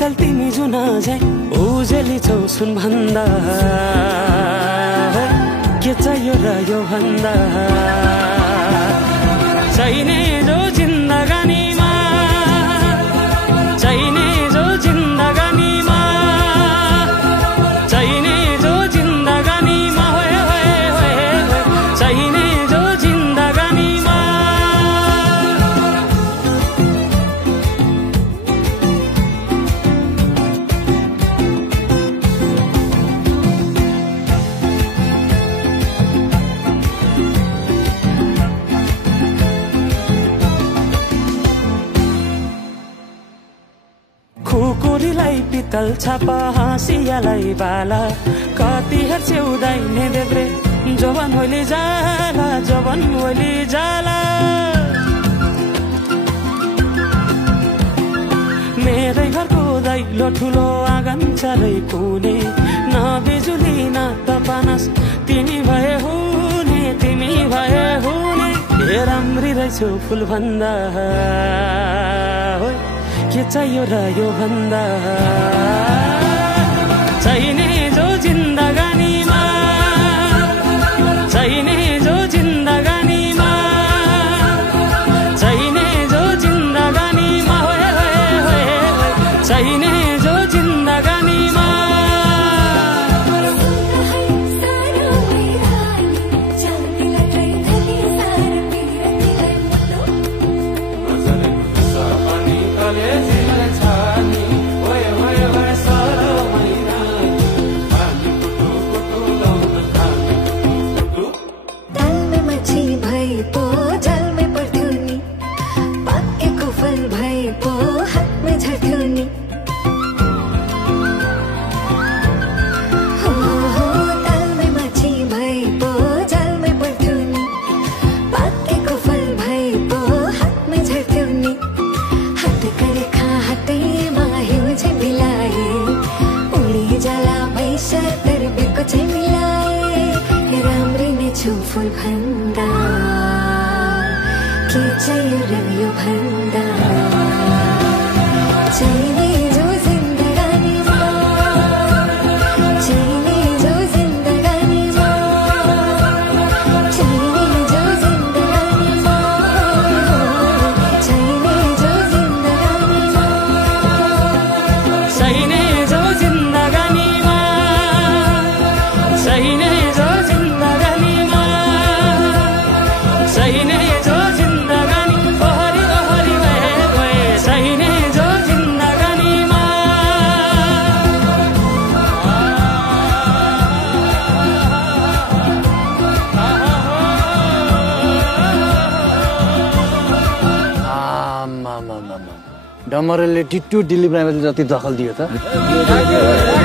शीतल तिमी जुन झै उजेली छौ सुन भन्दा के चाहियो र यो भन्दा चाहिने जो जिन्दगानीमा चाहिने जो जिन्दगानीमा चाहिने जो जिन्दगानीमा चाहिने जो जिन्दगानीमा खुकुरीलाई पितल छापा हाँसियालाई बाला कति हेर्छे उदाइने देब्रे जवान होली जाला जवान होली जाला मेरै घरको दैलो ठुलो आँगन चालै कुने न बिजुली न त पानस तिमी भए हुने तिमी भए हुने हे राम्री रहेछौ फुल भन्दा के चाहियो र यो भन्दा चाहिने जो जिन्दगानीमा चाहिने जो जिन्दगानीमा चाहिने जो जिन्दगानीमा चाहिने जो जिन्दगानीमा फुल भन्दा के चाहियो र यो भन्दा चाहिने जो जिन्दगानीमा चाहिने जो जिन्दगानीमा चाहिने जो जिन्दगानीमा चाहिने जो जिन्दगानीमा चाहिने जो जिन्दगानीमा चाहिने जो चाहिने जो जिन्दगानी ओहरी ओहरी भए चाहिने जो जिन्दगानीमा डमरेले टिट्टु दिलीप राईले जति दखल दियो त